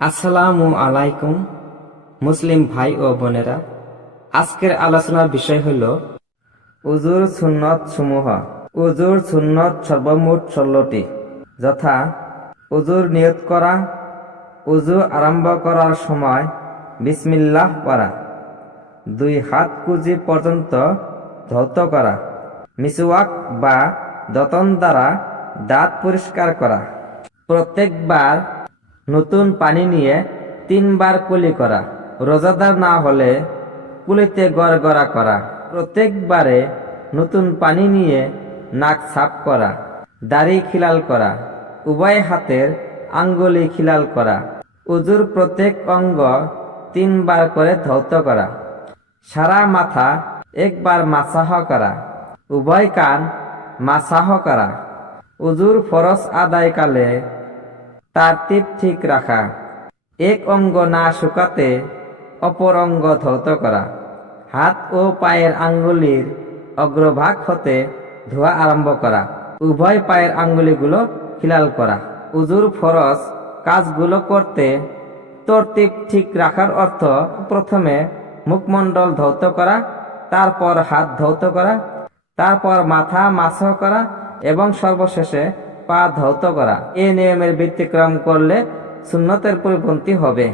আসসালামু আলাইকুম মুসলিম ভাই ও বোনেরা, আজকের আলোচনার বিষয় হল উজুর সুন্নত সমূহ। উজুর সুন্নত সর্বমোট 16টি, যথা উজুর নিয়ত করা, উজু আরম্ভ করার সময় বিসমিল্লাহ পড়া, 2 হাত কুজি পর্যন্ত ধৌত করা, মিসওয়াক বা দতন দ্বারা দাঁত পরিষ্কার করা, প্রত্যেকবার নতুন পানি নিয়ে 3 বার কুলি করা, রোজাদার না হলে কুলিতে গড়গড়া করা, প্রত্যেকবারে নতুন পানি নিয়ে নাক সাফ করা, দাড়ি খিলাল করা, উভয় হাতের আঙ্গুলি খিলাল করা, উজুর প্রত্যেক অঙ্গ 3 বার করে ধৌত করা, সারা মাথা 1 বার মাসাহ করা, উভয় কান মাসাহ করা, উজুর ফরজ আদায়কালে তারতিব ঠিক রাখা, এক অঙ্গ না শুকাতে অপর অঙ্গ ধৌত করা, হাত ও পায়ের আঙ্গুলির অগ্রভাগ হতে ধোয়া আরম্ভ করা, উভয় পায়ের আঙ্গুলিগুলো খিলাল করা। উজুর ফরজ কাজগুলো করতে তরতিব ঠিক রাখার অর্থ প্রথমে মুখমণ্ডল ধৌত করা, তারপর হাত ধৌত করা, তারপর মাথা মাসাহ করা এবং সর্বশেষে পা ধৌত করা। এই নিয়মের ব্যতিক্রম করলে সুন্নতের পরিপন্থী হবে।